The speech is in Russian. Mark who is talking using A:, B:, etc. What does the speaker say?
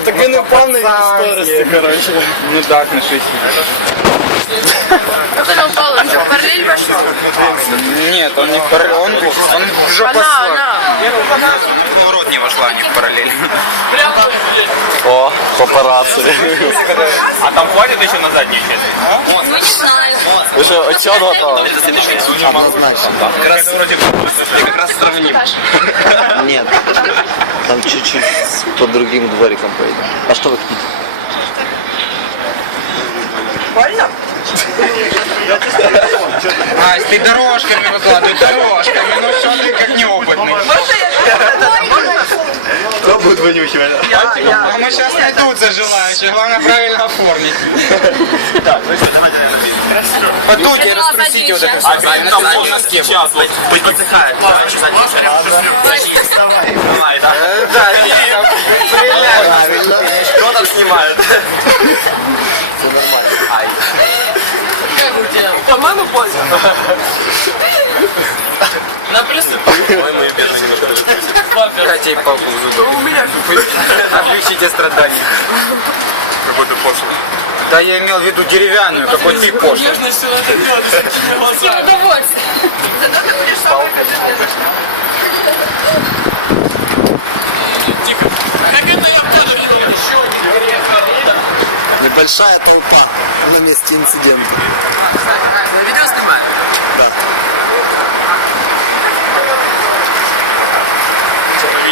A: Так він упав на скорості, короче.
B: Ну так, на 6.
C: Как она упала? Он что, в параллель пошел?
B: Нет, он не в параллель, он в жопу
C: Она.
B: в рот не вошла, не в параллель.
A: О, папарацци.
B: А там хватит еще на заднюю часть?
C: Ну, не знаю.
A: Ви що, отчет готовы?
B: Однозначно, да. Как раз вроде как раз сравним.
A: Нет. Там чуть-чуть по другим дворикам поедем. А что вы хотите?
C: Больно?
B: Ась, ты дорожками выкладывай, дорожками. Ну что ты как неопытный.
A: Кто будет вынюхивать?
B: А мы сейчас найдутся желающие, главное правильно оформить. Подуйте, расспросите вот это все. Там можно с кем?
D: Подсыхает. Давай, да?
B: Да,
D: Кто там снимает?
A: Все нормально.
D: По-моему, поздно. На приступ. Ой, мои бедные немножко даже
B: Катя и палку в зубы. Облегчите страдания.
D: какой-то пошлый.
B: Да я имел в виду деревянную, какой ты пошлый.
D: Нежность все это делать,
C: Всем удовольствие. Зато ты будешь палкой.
D: Тихо. Как это я тоже видел? Еще один грех.
A: Небольшая толпа на месте инцидента.
D: Видео снимаю?
A: Да.